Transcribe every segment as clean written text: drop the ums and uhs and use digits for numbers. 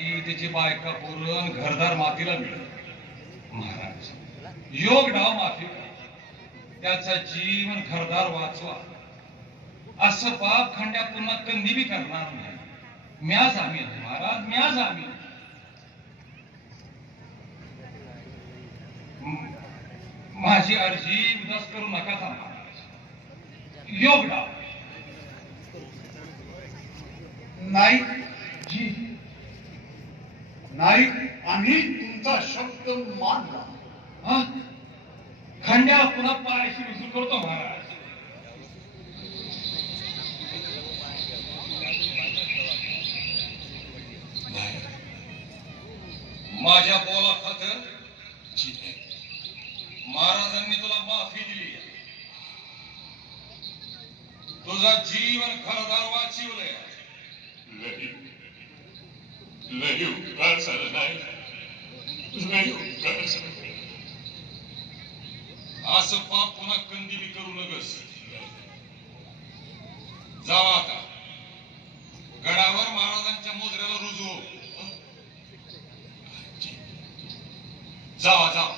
बाई त्याची बायका पुरण घरदार मातीला मिळत महाराज योग डाव माफी त्याचा जीवन घरदार वाचवा असं पाप खंड्या पुन्हा कंदी बी करणार नाही. म्या जामीन महाराज म्या जामीन. माझी अर्जी उदास करू नका महाराज. योग डाव नाईक जी नाईक आम्ही तुमचा शब्द मानला. खंड्या पुन्हा पायाशी रुजू करतो महाराज. माझ्या बोला खातर महाराजांनी तुला माफी दिली. तुझा जीवन घरदार वाचवलंय. लई उपकार झाला नाही. लई उपकार झाला. असं पाप पुन्हा कंदी बी करू नकस. जावा आता गडावर महाराजांच्या मोजऱ्याला रुजू हो. जावा जावा.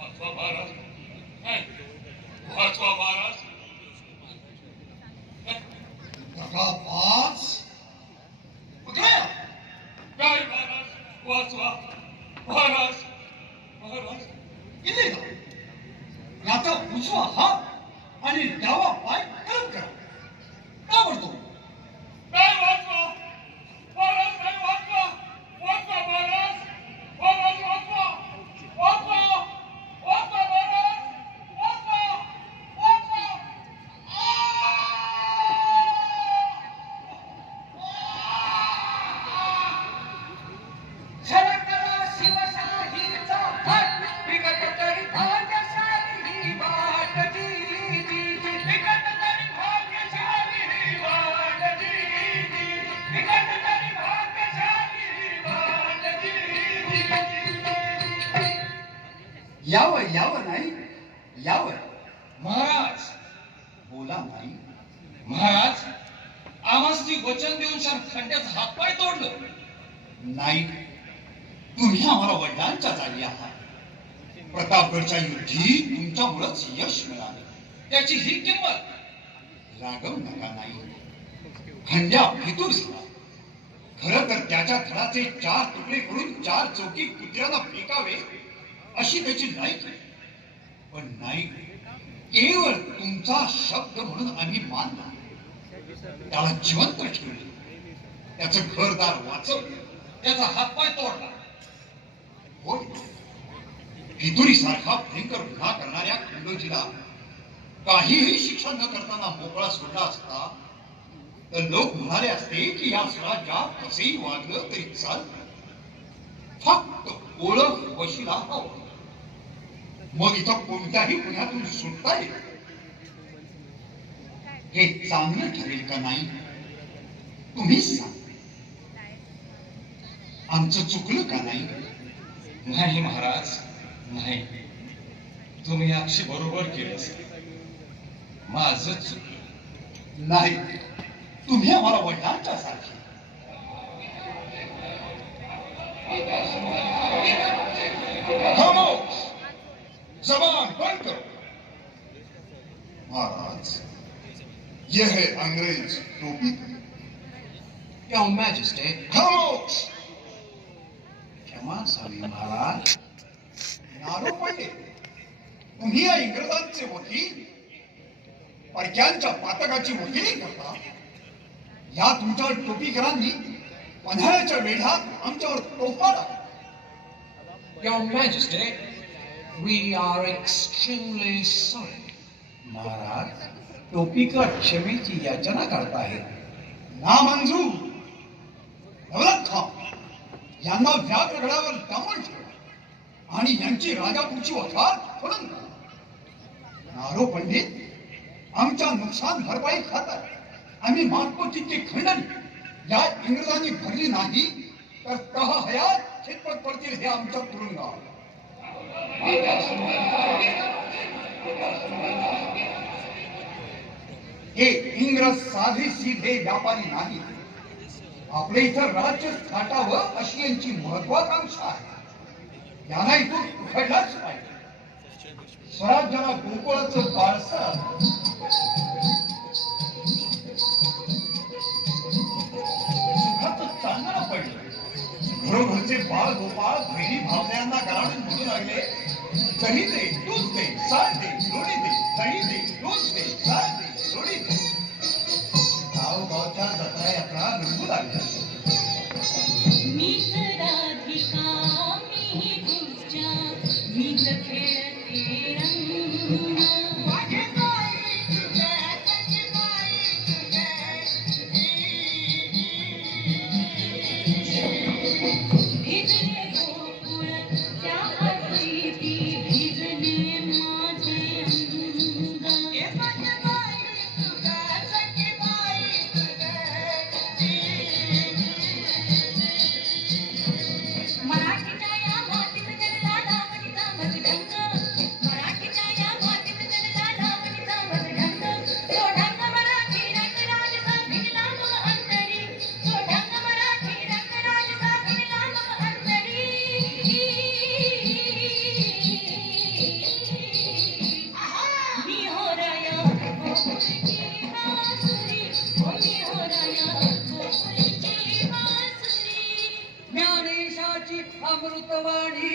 वाचवा महाराज. वाचवा महाराज. काय महाराज वाचवा महाराज. महाराज इथे याचा उजवा हात आणि डावा पाय कडक करा. का म्हणतो काय वाचवा महाराज. काय वाचवा. वाचवा महाराज. महाराज वाचवा. वाचवा. वाचवा महाराज. वाचवा. वाचवा. झळकला शिवशाहीचा घाट, विकत तरी भाग्यशाली ही वाट जी, विकत तरी भाग्यशाली ही वाट जी, विकत तरी भाग्यशाली ही वाट जी. यावं यावं नाही यावं. महाराज बोला नाही. महाराज आम्हास वचन देऊन शान खंड्याचा हातपाय तोडलं. नाईक तुम्ही आम्हाला वडिलांच्या जागी आहात. प्रतापगडच्या युद्धी तुमच्यामुळेच यश मिळाले. त्याची ही किंमत रागव नका नाही. खंड्या फितूर झाला. खरं तर त्याच्या धडाचे 4 तुकडे करून 4 चौकी कुत्र्याला फेकावे अशी त्याची लायकी. पण नाईक केवळ तुमचा शब्द म्हणून आम्ही मानला. त्याला जिवंत ठेवले. त्याचं घरदार वाचवलं. त्याचा हातपाय तोडला. होय फितुरी सारखा भयंकर गुन्हा करणाऱ्या खंडोजीला काहीही शिक्षा न करताना मोकळा सोडला असता तर लोक म्हणाले असते की या स्वराज्यात कसेही वागलं तरी चालतं. फक्त ओळख वशिला हवं. मग इथं कोणत्याही गुन्ह्यातून सुटता येईल. हे चांगलं ठरेल का नाही तुम्हीच सांगा. आमचं चुकलं का नाही. नाही महाराज नाही. तुम्ही अक्षी बरोबर केलं. माझं चुकलं. नाही तुम्ही आम्हाला वडिलांच्या सारखे. खामोश. जबान बंद करो. महाराज ये है अंग्रेज टोपी. Your Majesty, खामोश. क्षमा असावी महाराज. नारो पडले. तुम्ही या इंग्रजांचे वकील परक्यांच्या पातकाची वकिली करता. या तुमच्या टोपीकरांनी पन्हाळ्याच्या वेढ्यात आमच्यावर तोफा टाकला. Your Majesty, we are extremely sorry. Maharaj टोपीकर क्षमेची याचना करतायत. नामंजूर. दौलत खान यांना व्याघ्रगडावर डांबून ठेवा आणि यांची राजापूरची वखार खोडून काढा. नारो पंडित, आमच्या नुकसान भरपाई खातर आम्ही मागतो तितकी खंडणी या इंग्रजांनी भरली नाही तर तह हयात खितपत पडतील हे आमच्या तुरुंगात. हे इंग्रज साधे सीधे व्यापारी नाही. आपल्या इथं राज्य थाटावं अशी यांची महत्वाकांक्षा आहे. यांना इथून उघडलाच पाहिजे. स्वराज्याला गोकुळाचं बाळसं सुखाचं चांदणं पडलं. घरोघरचे बाळ गोपाळ बहिणी भावल्यांना गराडून म्हणू लागले, दही दे, दूध दे, साळ दे, लोणी दे, दही दे, दूध दे, साळ दे, लोणी दे. गावगावच्या जत्रा यात्रा रंगू लागल्या. मीच राधिका मी तुझ्या मीच खेळते रंग माझे बाई तुझ्या माझे बाई भिजले गोकुळ त्या हरती भिजले माझे अंग माझे बाई तुझ्या सखी बाई मराठीच्या या मातीत जन्मला लावणीचा मजढंग मराठीच्या या मातीत जन्मला लावणीचा मजढंग तो ढंग मराठी रंगराजचा भिनला मग अंतरी तो ढंग मराठी रंगराजचा भिनला मग अंतरी मी हो राया गोकुळची बासुरी मी हो राया गोकुळची बासुरी ज्ञानेशाची अमृतवाणी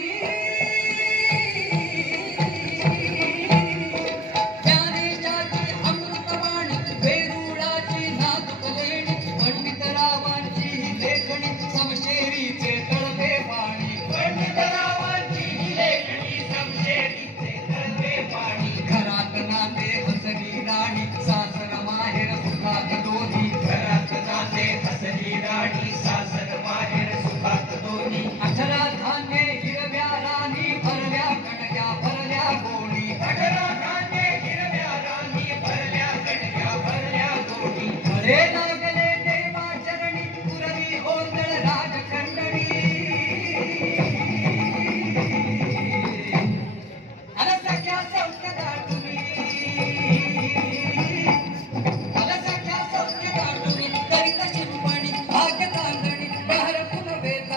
ज्ञानेशाची अमृतवाणी वेरुळाची नाजूक लेणी पंडितरावांची लेखणी समशेरीचे तळवे पाणी पंडितरावांची लेखणी समशेरीचे तळवे पाणी घरात नाते हसरी राणी सासर माहेर सुखात दोन्ही घरात नाते हसरी राणी सासर माहेर सुखात दोन्ही 18 धान्य हिरव्या राणी भरल्या कणक्या भरल्या गोणी 18 धान्य हिरव्या राणी भरल्या कणक्या भरल्या गोणी खरे लागले देवाचरणी पुरवी ओंदळ राजखंडणी अन सख्या सौख्यदा तुम्ही अन सख्या सौख्यदा तुम्ही करीत शिंपणी भाग्य तांगणी बहर फुलवेचा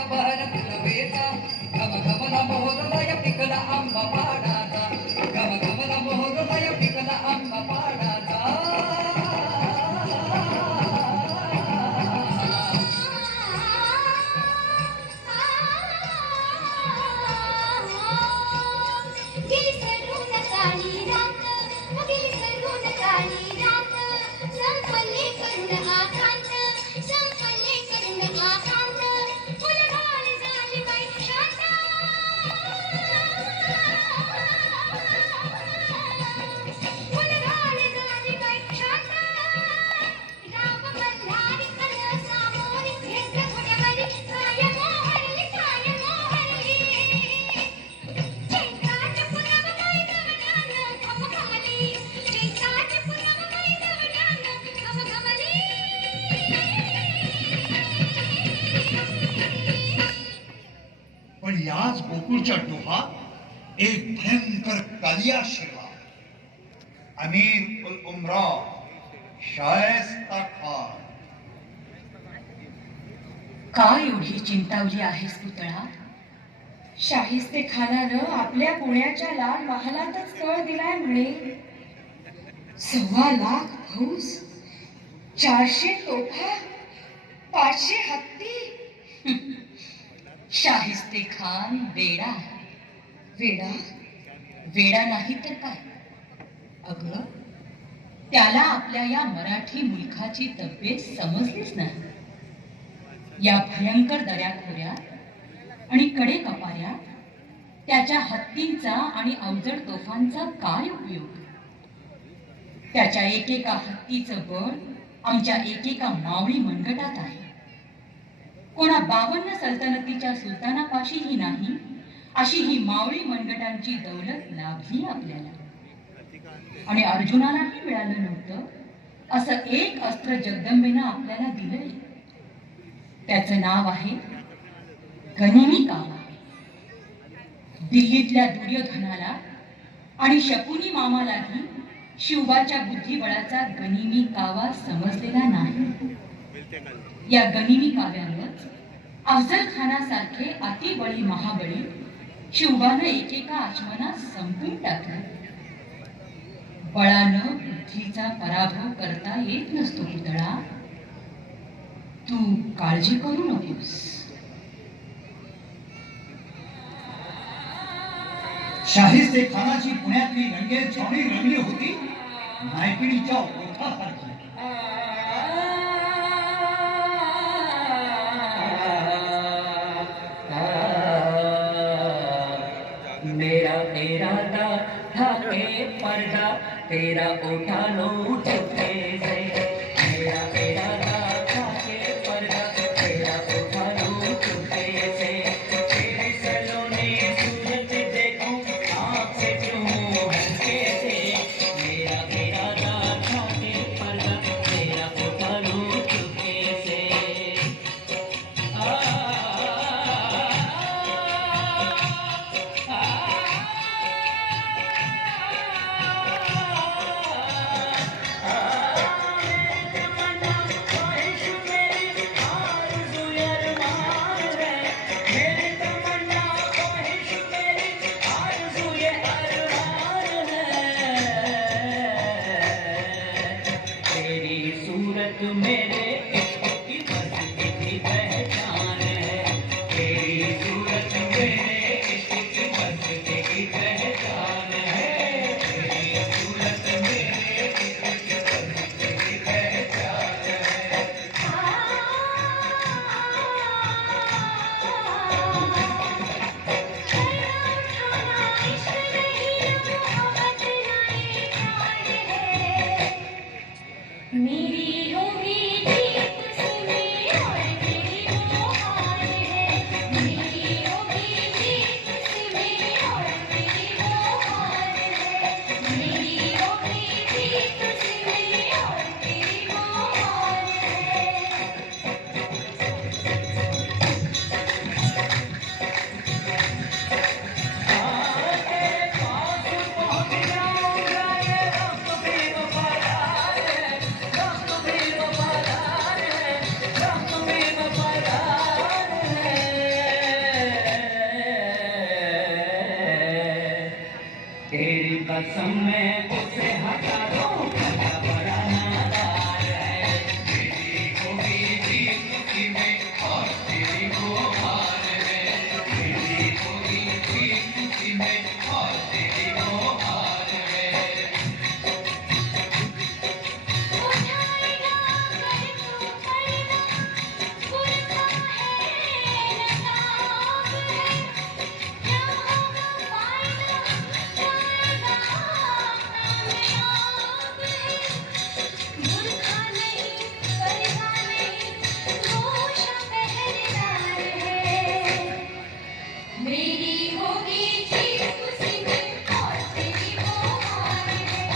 घम घमला मोहरलय पिकला आंबा पाडाचा घम घमला मोहरलय पिकला आंबा पाडाचा विसरून काली रात विसरून काली रात संपले करुण आकांत संपले करुण आकांत फुलभार झाली बाई शांत फुलभार झाली बाई शांत गाव बंधारी कल सामोरी भेट होण्यावाली काय मोहरली चैत्राच्या पुनव बाई दवड्यानं घमघमली चैत्राच्या पुनव बाई दवड्यानं घमघमली पण याच गोकुळच्या डोहात एक भयंकर कालिया शिरला. अमीर उल उमरा शायस्ता खान. का एवढी चिंतावली आहेस पुतळा? शाहिस्ते खानानं आपल्या पुण्याच्या लाल महालातच कळ दिलाय म्हणे. 1.25 लाख फौज, 400 तोफा, 500 हत्ती. शाहिस्ते खान वेडा आहे. वेडा वेडा नाही तर काय? अगं, त्याला आपल्या या मराठी मुलखाची तब्येत समजलीच नाही. या भयंकर दऱ्याखोऱ्यात आणि कडे कपाऱ्यात त्याच्या हत्तींचा आणि अवजड तोफांचा काय उपयोग? त्याच्या एकेका हत्तीचं बळ आमच्या एकेका मावळी मनगटात आहे. कोणा 52 सल्तनतीच्या सुलतानापाशीही नाही अशी ही मावळी मनगटांची दौलत लाभली आपल्याला. आणि अर्जुनालाही मिळालं नव्हतं असं एक अस्त्र जगदंबेनं आपल्याला दिलंय. त्याचं नाव आहे गनिमी कावा. दिल्लीतल्या दुर्योधनाला आणि शकुनी मामालाही शिवबाच्या बुद्धिबळाचा गनिमी कावा समजलेला नाही. या गनिमी काव्यानंच अफजल खानासारखे अतिबळी महाबळी शिवबानं एकेका आचमनात संपून टाकलं. बळानं बुद्धीचा पराभव करता येत नसतो पुतळा. तू काळजी करू नकोस. शाहिस्ते खानाची पुण्यातली रंगेल छावणी रंगली होती नायकिणीच्या ओठासारखी. मेरा इरादा था के पर्दा तेरा उठा लो चुपके से. मेरा इरादा था के पर्दा तेरा उठा लो चुपके से. तेरे सलोने सूरत देखूं आँख से चूमूं हल्के से. मेरा इरादा था के पर्दा तेरा उठा लो चुपके से. मेरे इश्क की मस्ती की पहचान है. तेरी सूरत मेरे इश्क की मस्ती की पहचान है. तेरी सूरत मेरे इश्क की मस्ती की पहचान है. मेरी होगी जीत सिमरी और तेरी वो हार है. मेरी होगी जीत सिमरी और तेरी वो हार है. मेरी होगी जीत सिमरी और तेरी वो हार है. तेरी कसम में उसे हटा दो भला बड़ा नादान है. तेरी होगी जीत उसी में और तेरी वो हार है. तेरी होगी जीत उसी में और तेरी वो हार है. उठाएगा कर तू पर्दा बुरखा है नकाब है. क्या होगा फायदा फायदा कामयाब है. बुरखा नहीं पर्दा नहीं रोशा पहरेदार है. मेरी होगी जीत उसी में और तेरी वो हार है.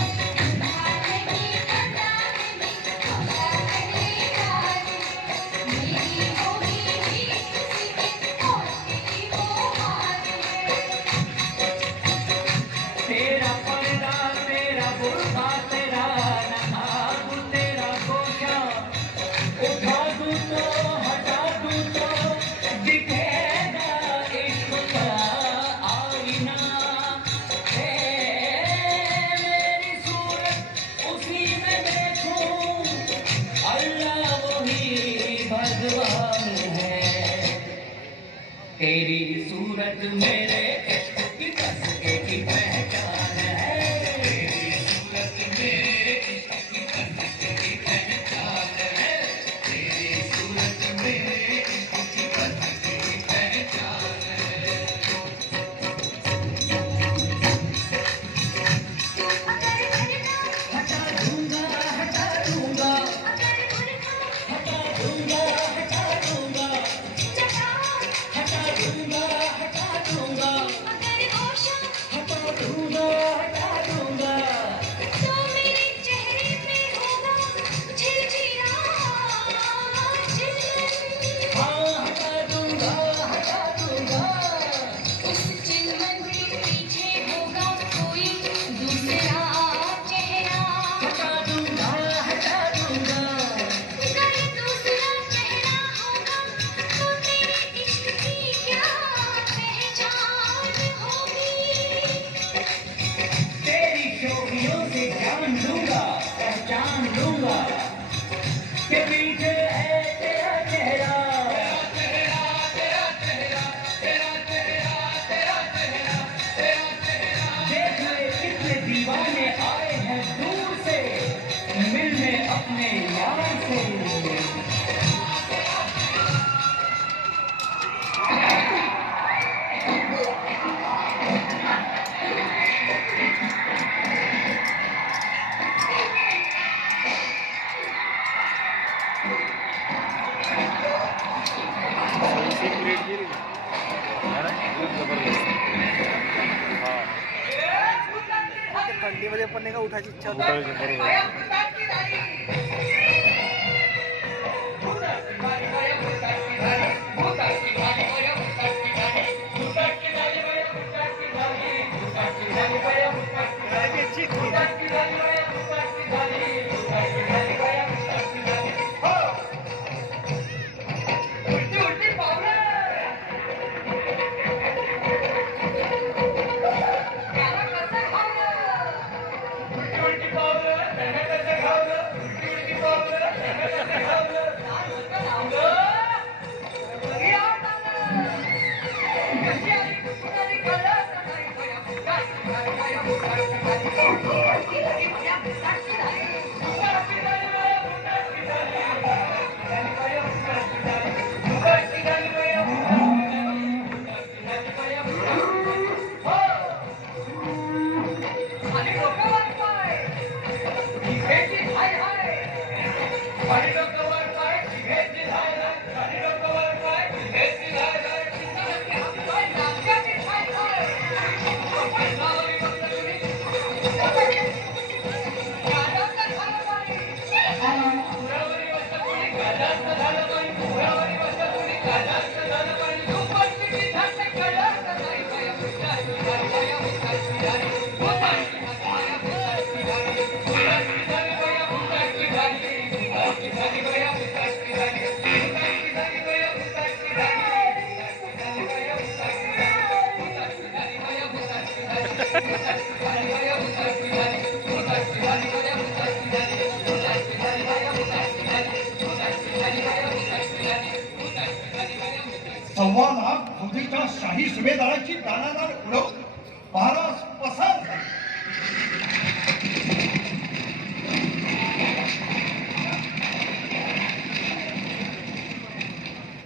नहीं पर्दा नहीं रोशा पहरेदार है. मेरी होगी जीत उसी में और तेरी वो हार है. तेरा पर्दा तेरा बुरखा तेरा नकाब तेरा गोशा उठा दूं तो हटा दूं तो दिखेगा इश्क का आईना. मेरी सूरत उसी में देखूं अल्लाह वही भगवान है. तेरी सूरत मेरे इश्क की कसके की पहचान है. तेरी सूरत मेरे इश्क की कसके की पहचान है. तेरी सूरत मेरे इश्क की कसके की पहचान है. हटा दूंगा हटा दूंगा अगर बुरखा हटा दूंगा हटा दूंगा चटा हटा दूंगा हटा दूंगा. उठायची इच्छा होती. सव्वा लाख फौजेच्या शाही सुभेदाराची दानादार उडवून महाराज पसार झाले.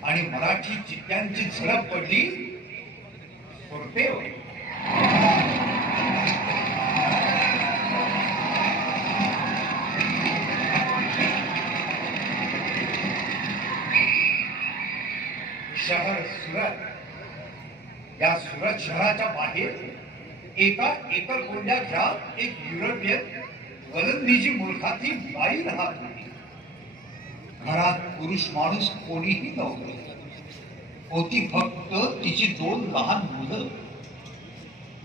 आणि मराठी चित्त्यांची झडप पडली सुरतेवर. शहर सुरत, या सुरत शहराच्या बाहेर एका एकर कोंड्या घरात एक युरोपियन वलंदीची मुलखाती बाई राहत होती. घरात पुरुष माणूस कोणीही नव्हतं. होती फक्त तिची 2 लहान मुलं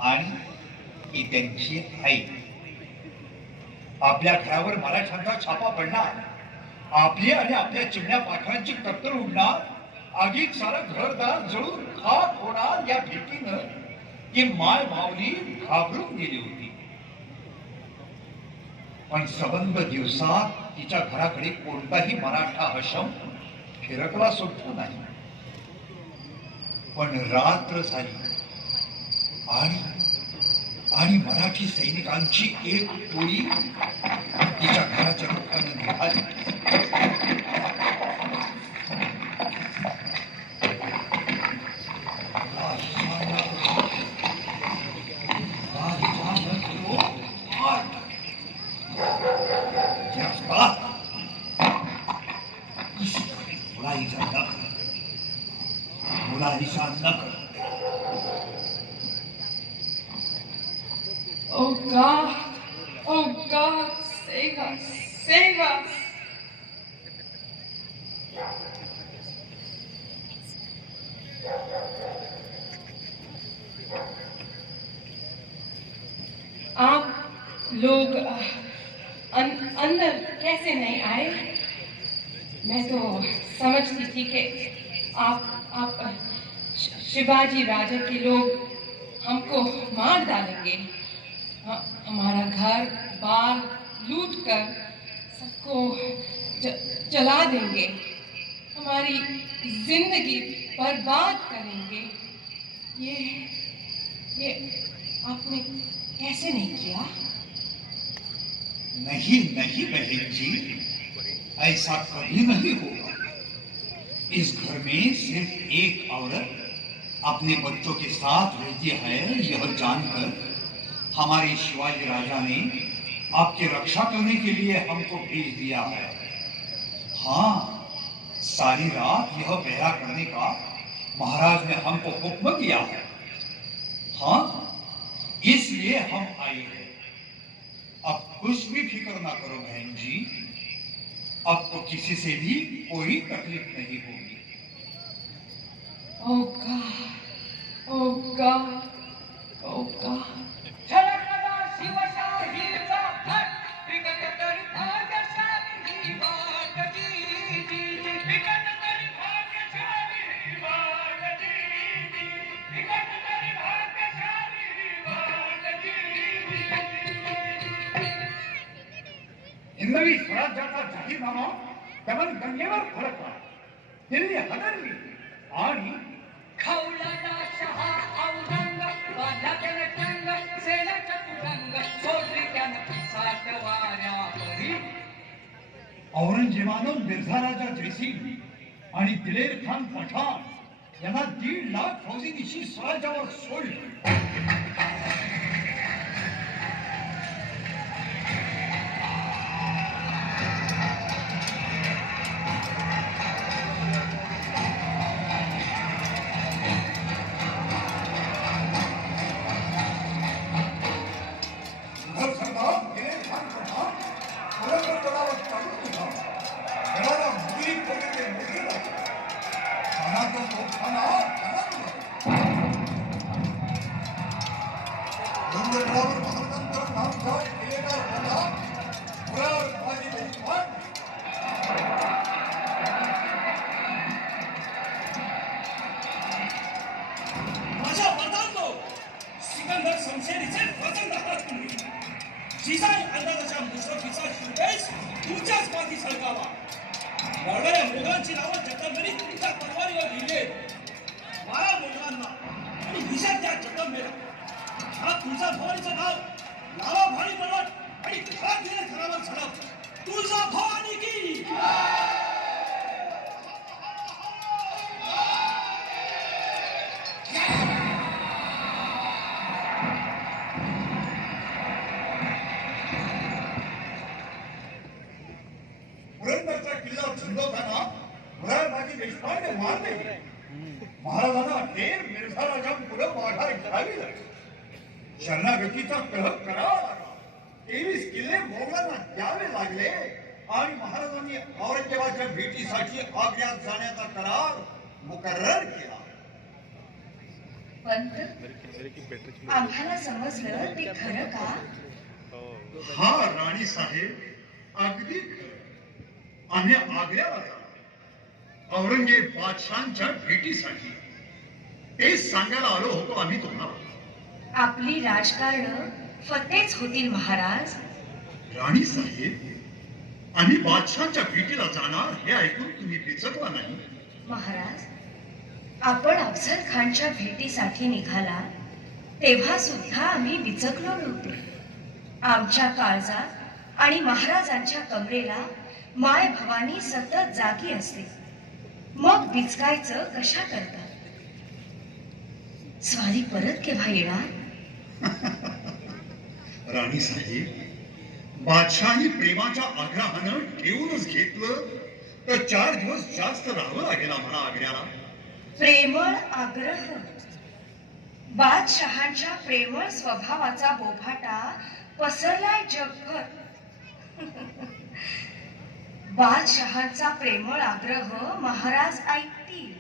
आणि ती त्यांची आई. आपल्या घरावर मराठ्यांचा छापा पडणार, आपली आणि आपल्या चिमण्या पाखरांची कत्तल उडणार, आगीत सारं घरदार जळून खाक होणार या भीतीनं ती माय माऊली घाबरून गेली होती. पण सबंध दिवसात तिच्या घराकडे कोणताही मराठा हशम फिरकला सुटला नाही. पण रात्र झाली आणि मराठी सैनिकांची एक टोळी तिच्या घराच्या लोकांना निघाली. Oh God, save us, save us. आप लोग अंदर कैसे नहीं आए? मैं तो समझती थी कि आप शिवाजी राजा के लोग हमको मार डालेंगे, हमारा घर बार लूट कर सबको जला देंगे, हमारी जिंदगी बर्बाद करेंगे. ये आपने कैसे नहीं किया? नहीं नहीं बहन जी, ऐसा कभी नहीं होगा. इस घर में सिर्फ एक औरत अपने बच्चों के साथ रहती है, यह जानकर हमारे शिवाजी राजा ने आपकी रक्षा करने के लिए हमको भेज दिया है. हाँ, सारी रात यह पहरा करने का महाराज ने हमको हुक्म दिया है. हाँ, इसलिए हम आए हैं. अब कुछ भी फिक्र ना करो बहन जी, अब तो किसी से भी कोई तकलीफ नहीं होगी। Oh God, oh God, oh God. छलकला शिवशाहीचा घट, विकट तरी भाग्यशाली वाटती, विकट तरी भाग्यशाली वाटती, विकट तरी भाग्यशाली वाटती. हिंदवी स्वराज्याचा जाहीरनामा दमन गंगेवर फडकला. दिल्ली हादरली आणि खवळला शहा औरंग, बांधला त्याने टंग, सेनेचा तुरंग, सोडली त्यानं सात वाऱ्यावरी. औरंगजेबानं मिर्झा राजा जयसिंग आणि दिलेर खान पठाण यांना 1.5 लाख फौजीनिशी स्वराज्यावर सोडलं. माझ्या वडिलांनो, सिकंदर शमशेरीचे वचन आहात तुम्ही. जिजाई अंदाजाच्या मुश्रफीचा शिरपेश तुमच्याच माथी सळकावा. लढणाऱ्या मोगलांची नावं जगदंबेने तुमच्या तलवारीवर लिहिली. मारा मोगलांना आणि विषय त्या जगदंबेला. हा तुळजा भवानीचं नाव लावा भाडी बनवत आणि घरात दिले घरावर झडप. तुळजा भवानी की पुरंदरचा किल्ला झुंजवताना मुरारबाजी देशपांडे मारले. महाराजांना अखेर मिर्झा राजांपुढे माघार घ्यावी लागली. शरणागतीचा कळप करावा लागला. 23 किल्ले मोगलांना द्यावे लागले आणि महाराजांनी औरंगजेबाच्या भेटीसाठी आग्र्यात जाण्याचा करार मुकर्रर केला. पंत, आम्हाला समजलं ते खरं का? हा राणी साहेब, अगदी खरं. आम्ही आग्र्याला जाणार औरंगजेब बादशाहांच्या भेटीसाठी. तेच सांगायला आलो होतो आम्ही तुम्हाला. आपली राजकारण फतेच होतील महाराज. राणी साहेब, आम्ही बादशाहांच्या भेटीला जाणार हे ऐकून तुम्ही बिचकला नाही. महाराज, आपण अफझल खानच्या भेटीसाठी निघाला तेव्हा सुद्धा आम्ही बिचकलो नव्हतो. आमच्या काळजात आणि महाराजांच्या कमरेला माय भवानी सतत जागी असते. मग बिचकायचं कशा करता? स्वारी परत केव्हा येणार? राणी साहेब, बादशाही प्रेमाच्या आग्रहानं ठेवूनच घेतलं तर 4 दिवस जास्त राहावं लागेल आम्हाला आग्र्याला. प्रेमळ आग्रह, बादशहांच्या प्रेमळ स्वभावाचा बोभाटा पसरलाय जगभर. बादशहांचा प्रेमळ आग्रह महाराज ऐकतील.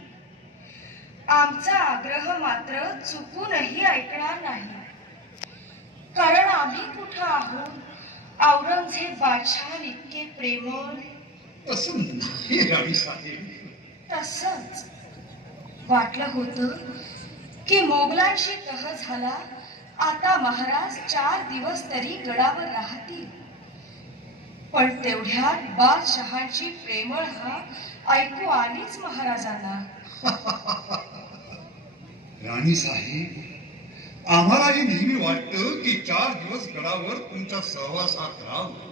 आमचा आग्रह मात्र चुकूनही ऐकणार नाही. कारण आम्ही कुठं आहोत औरंगजेब बादशहा इतके प्रेमळ? तसं नाही राणी साहेब. तसंच वाटलं होतं की मोगलांशी तह झाला. आता महाराज 4 दिवस तरी गडावर राहतील. पण तेवढ्यात बादशहांची प्रेमळ हाक ऐकू आलीच महाराजांना. राणी साहेब, आम्हालाही नेहमी वाटतं की 4 दिवस गडावर तुमच्या सहवासात राहावं.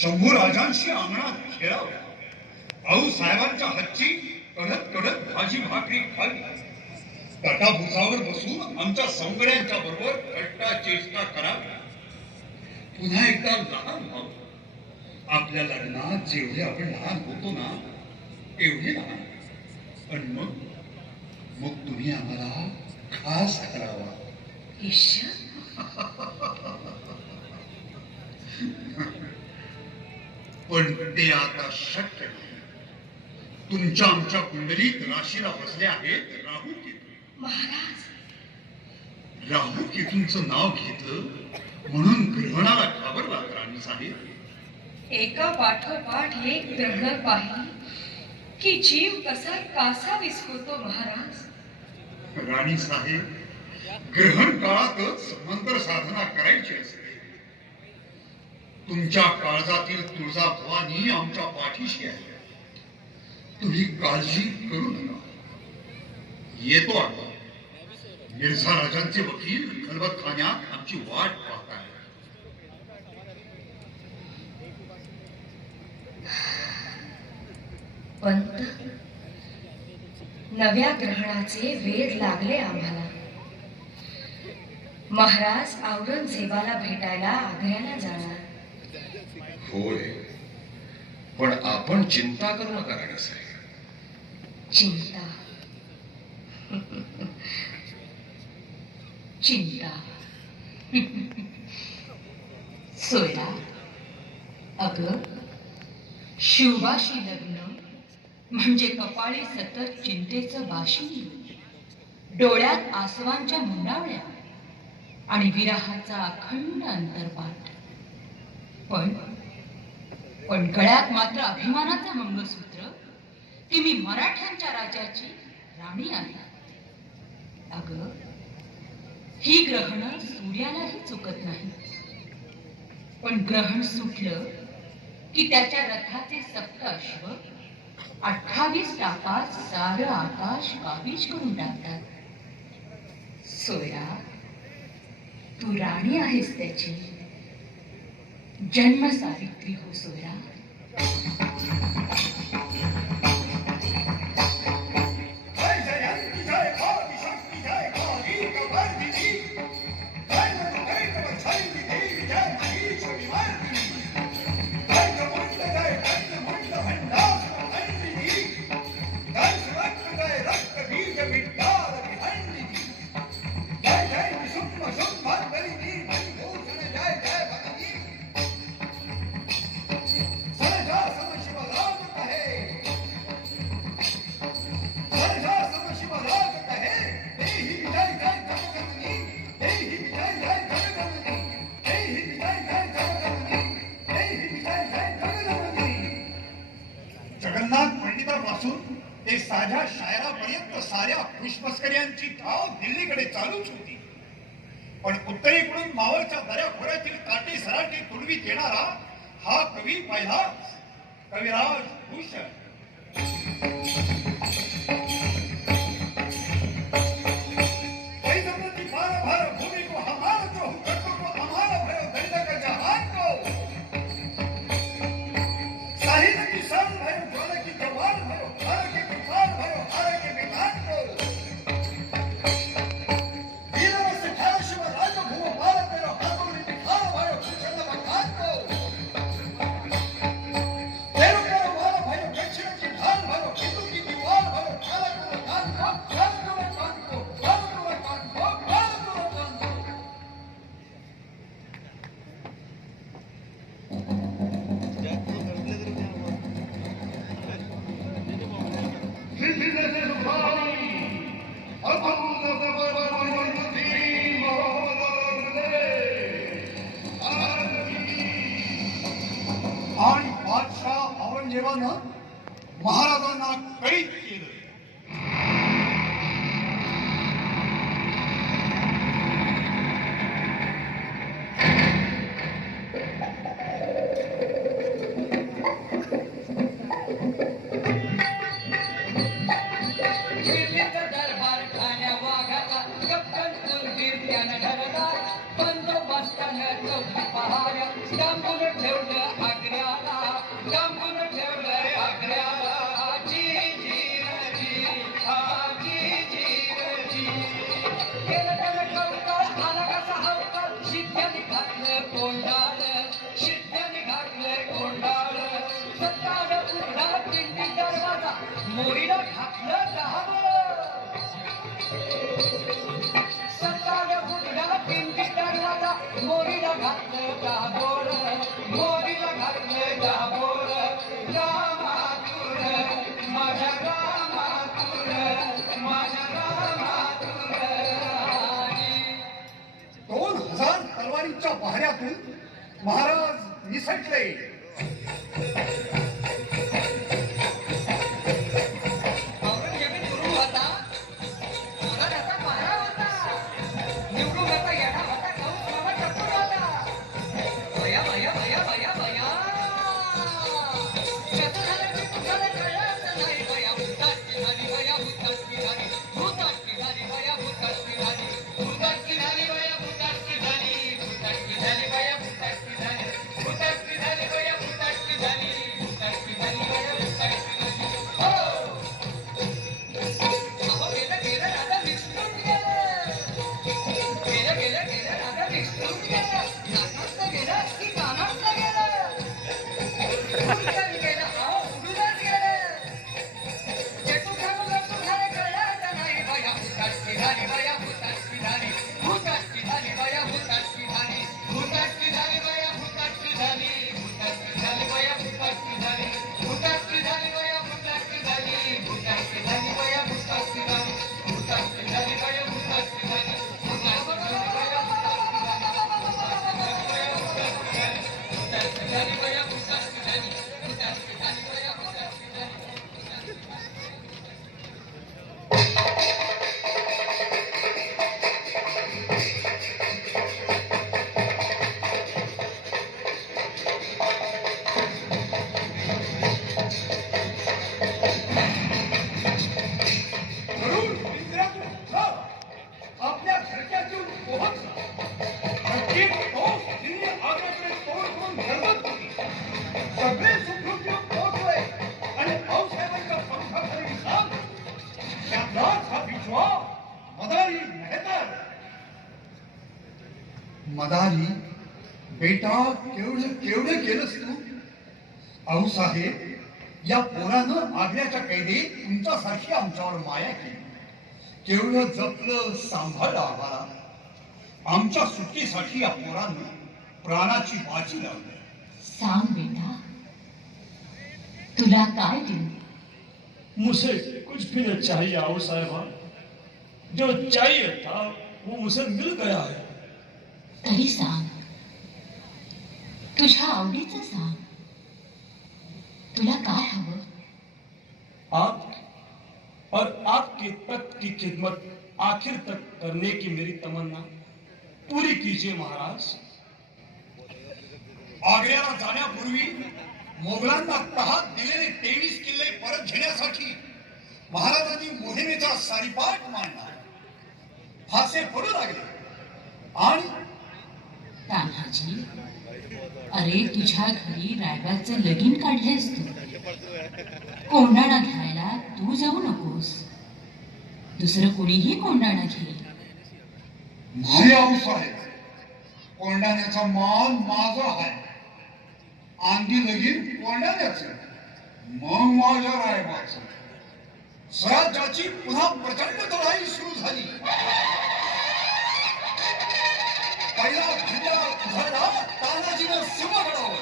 शंभू राजांशी अंगणात खेळावं. आऊ साहेबांच्या हातची कडत कडत भाजी भाकरी खावी. तटाभुसावर बसून आमच्या सौंगड्यांच्या बरोबर थट्टा चेष्टा करावी. पुन्हा एकदा लहान व्हावं. आपल्या लग्नात जेवढे आपण लहान होतो ना तेवढे लहान. पण मग तुम्ही आम्हाला खास करावा. ईश्वर, पण ते आता शक्य नाही. तुमच्या आमच्या कुंडलीत राशीला बसले आहेत राहू केतू. महाराज, राहू केतूंचं नाव घेतलं म्हणून ग्रहणाला घाबरला राणी साहेब. एका पाठोपाठ एक ग्रहण पाहिली की जीव कसा कासा विस्कळतो महाराज. राणी साहेब, ग्रहण काळातच मंत्र साधना करायची असते. तुमच्या काळजातील तुळजा भवानी आमच्या पाठीशी आहे. तुम्ही काळजी करू नका. येतो आता. मिर्झा राजांचे वकील खलबत खाण्यात आमची वाट पाहत आहे. पंत, नव्या ग्रहणाचे वेध लागले आम्हाला. महाराज औरंगजेबाला भेटायला आग्र्याला जाणार. होय, पण आपण चिंता करू नका राणी साहेब. चिंता चिंता. सोयरा, अगं, शिवबाशी लग्न म्हणजे कपाळी सतत चिंतेचं बाशिंग, डोळ्यात आसवांच्या मुंडावळ्या आणि विरहाचा अखंड अंतरपाठ. पण गळ्यात मात्र अभिमानाचं मंगळसूत्र की मी मराठ्यांच्या राजाची राणी आहे. अगं, ही ग्रहणं सूर्यालाही चुकत नाही. पण ग्रहण सुटलं की त्याच्या रथाचे सप्त अश्व 28 तापात सारं आकाश काबीज करून टाकतात. सोयरा, तू राणी आहेस त्याची. जन्म सावित्री हो सोयरा. जगन्नाथ पंडितापासून ते साध्या शायरापर्यंत साऱ्या खुशमस्कऱ्यांची धाव दिल्लीकडे चालूच होती. पण उत्तरेकडून मावळच्या दऱ्याखोऱ्यातील काटे सराटे तुडवीत येणारा हा कवी पाहिला, कविराज भूषण. आणि बादशाह औरंगजेबानं महाराजांना कैद केलं. दरबार ठाण्या वाघाचा कप्पन कुलबीर त्यानं ठरला. बंदोबस्तानं चौकी पहाऱ्या डांबून ठेवलं आग्र्याला, डांबून ठेवलं आग्र्याला. जी जी महाराज निसटले. औरंगजेबी गुरु होता, मुरादाचा महाराज होता, निवडून येणा होता, कौस मामा चतुर होता. बया बया बया बया बया चतुराची तुझ्याला कळत नाही. बया भूताची झाली, बया भूताची झाली, भूताची झाली, बया भूताची झाली, भूताची झाली, बया भूताची झाली, भूताची झाली, बया भूताची झाली, भूताची झाली, बया भूताची झाली, भूताची झाली, बया भूताची झाली. हो अहो गेलं गेलं राधा विसरून गेलं, गेलं गेलं गेलं राधा विसरून गेलं. नाकात गेलं की कानात गेलं, उडून गेलं अहो उडूनच गेलं. चेटू खाऊ गप्पू झाले कळत नाही. बया भूताची झाली, बया भूताची झाली, भूताची झाली, बया भूताची झाली, भूताची झाली, बया भूताची झाली, भूताची झाली, बया भूताची झाली, भूताची झाली, बया भूताची झाली, भूताची झाली, बया भूताची झाली, भूताची झाली, बया भूताची झाली, भूताची झाली, बया भूताची झाली, बया भूताची झाली, भूताची झाली, बया भूताची झाली. जरूर इंद्रातून जा. आपल्या घरच्यातून पोहोचला. प्रत्येक तोफ दिल्ली आग्र्याकडे तोड करून गरबत होती. सगळे सुखरूप येऊन पोहोचले आणि भाऊसाहेबांच्या पंखाखाली विश्राम. त्यातलाच हा बिचवा मदारी मेहतर. मदारी बेटा, केवढं केवढं केलंस तू. आऊसाहेब, या पोरानं आग्र्याच्या कैदेत तुमच्यासारखी आमच्यावर माया केली. केवढं जपलं, सांभाळलं आम्हाला. आमच्या सुट्टीसाठी या पोरानं प्राणाची बाजी लावली. सांग बेटा, तुला काय देऊ? मुझे कुछ भी न चाहिए आओ साहिबा. जो चाहिए था वो मुझे मिल गया है. तरी सांग, तुझ्या आवडीचं सांग. तुला काय हवं? आप और आपके तख्त की खिदमत आखिर तक करने की मेरी तमन्ना पूरी कीजिए महाराज. आग्र्याला जाण्यापूर्वी मोगलांना तहात दिलेले 23 किल्ले परत घेण्यासाठी महाराजांनी मोहिमेचा सारीपाट मांडला. फासे पडू लागले आणि तान्हाजी, अरे तुझ्या घरी रायबाचं लगीन काढलेस तू. कोंडाणा घ्यायला तू जाऊ नकोस. दुसरं कोणीही कोंडाणा घेईल. नाही आऊसाहेब, कोंडाण्याचा मान माझा आहे. आंधी लगीन कोंडाण्याचं, मग माझ्या रायबाचं. स्वराज्याची पुन्हा प्रचंड लढाई सुरू झाली. पहिला झेंडा उधळला तानाजीनं सिंहगडावर.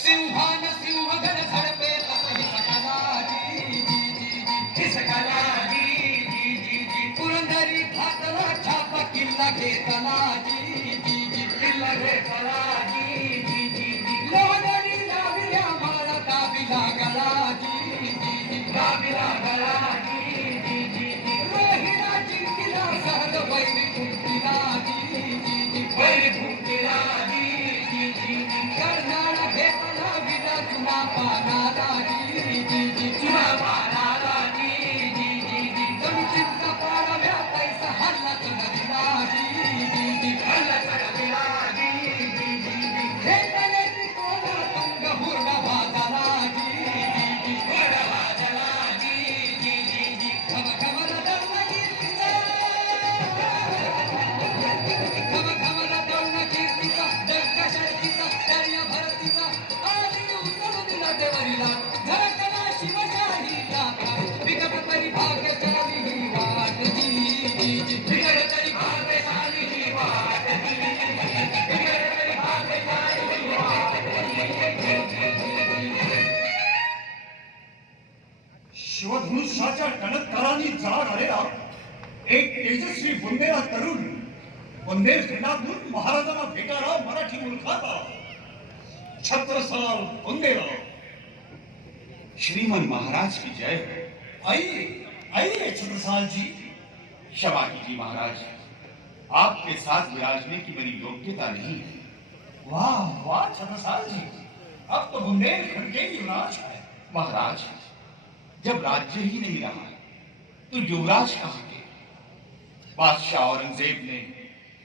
सिंहान सिंहगड झडपे तसही सकला जी जी जी जी सकला जी जी जी जी. पुरंदरी घातला छाप किल्ला घेतला जी जी जी, किल्ला घेतला जी जी जी जी. लोहगडी लाविल्या माळा दाबिला गला जी जी जी, दाबिला गला जी जी जी जी. रोहिणा जिंकिला सहज वैरी कुंतीला जी जी जी, वैरी कुंतीला जी जी जी जी. कर्नाळा घेतला विजा चुना पानाला जी जी जी, चुना पानाला जी जी जी जी. जणूचिंचा पाडव्या पैसा हल्ला चढविला जी जी जी, हल्ला चढविला जी जी जी जी. घेतले त्रिकोणा तंग हुरडा भाजला जी जी जी, हुरडा भाजला जी जी जी जी. खम खमला दौडला कीर्तीचा, खम खमला दौडला कीर्तीचा, जगता शर्तीचा, दर्या भरतीचा. आधी उचलून दिला देवरीला, झळकला शिवशाहीचा. बिकट तरी भाग्य चढली ही वाट जी जी जी, बिकट तरी भाग्य चालली ही वाट जी, बिकट तरी भाग्य चालली ही वाट जी जी जी. शिवधनुष्याच्या टणत्काराने जाग आलेला एक तेजस्वी बुंदेला तरुण बुंदेलखंडातून महाराजांना भेटायला मराठी मुलखात आला. छत्रसाल बुंदेला. श्रीमन महाराज की जय. आइए आइए छत्रसाल जी. क्षमा कीजिए महाराज, आपके साथ विराजने की मेरी योग्यता नहीं है. वाह वाह छत्रसाल जी, अब तो बुंदेलखंड के युवराज है. महाराज, जब राज्य ही नहीं रहा तो युवराज कहाँ के? बादशाह औरंगजेब ने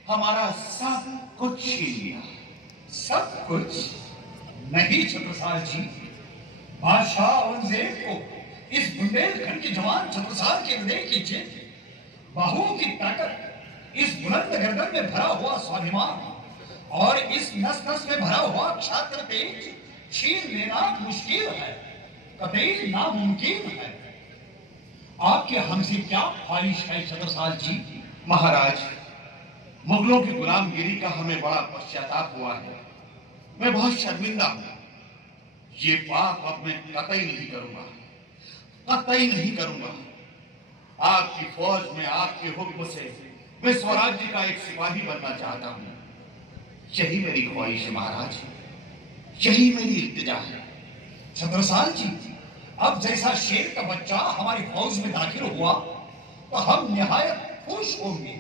हमारा सब कुछ छीन लिया. सब कुछ नहीं छत्रसाल जी, बादशाह औरंगजेब को इस बुंदेलखंड के जवान छत्रसाल के हृदय की जिद, बाहुओं की ताकत, इस बुलंद गर्दन में भरा हुआ स्वाभिमान और इस नस नस में भरा हुआ क्षात्र तेज छीन लेना मुश्किल है, कतई नामुमकिन है. आपके हमसे क्या ख्वाहिश है छत्रसाल जी? महाराज, मुगलों की गुलामगिरी का हमें बड़ा पश्चाताप हुआ है. मैं बहुत शर्मिंदा हूं. ये पाप अब मैं कतई नहीं करूंगा, कतई नहीं करूंगा. आपकी फौज में आपके हुक्म से मैं स्वराज्य का एक सिपाही बनना चाहता हूं. यही मेरी ख्वाहिश है महाराज, यही मेरी इल्तिजा है. छत्रसाल जी, अब जैसा शेर का बच्चा हमारी फौज में दाखिल हुआ तो हम निहायत खुश होंगे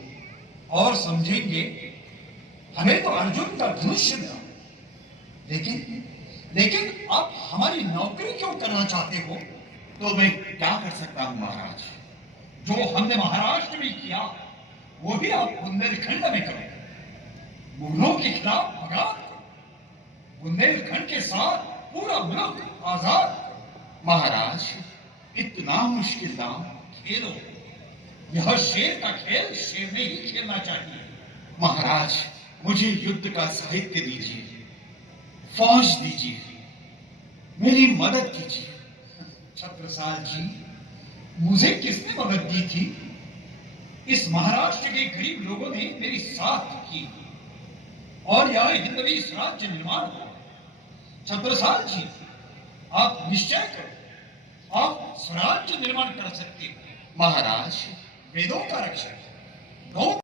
और समझेंगे हमें तो अर्जुन का धनुष्य मिला. लेकिन लेकिन आप हमारी नौकरी क्यों करना चाहते हो? तो मैं क्या कर सकता हूं महाराज? जो हमने महाराष्ट्र में किया वो भी आप बुंदेलखंड में करें. मुगलों के खिलाफ बगावत करो. बुंदेलखंड के साथ पूरा मुल्क आजाद करो. महाराज, इतना मुश्किल काम? खेलो. यह शेर का खेल शेर ने ही खेलना चाहिए. महाराज, मुझे युद्ध का साहित्य दीजिए, फौज दीजिए, मेरी मदद कीजिए. छत्रसाल जी, मुझे किसने मदद दी थी? इस महाराष्ट्र के गरीब लोगों ने मेरी साथ की और यह हिंदवी स्वराज्य निर्माण हुआ. छत्रसाल जी, आप निश्चय करो, आप स्वराज्य निर्माण कर सकते हो. महाराज, वेदों का रक्षक, गौ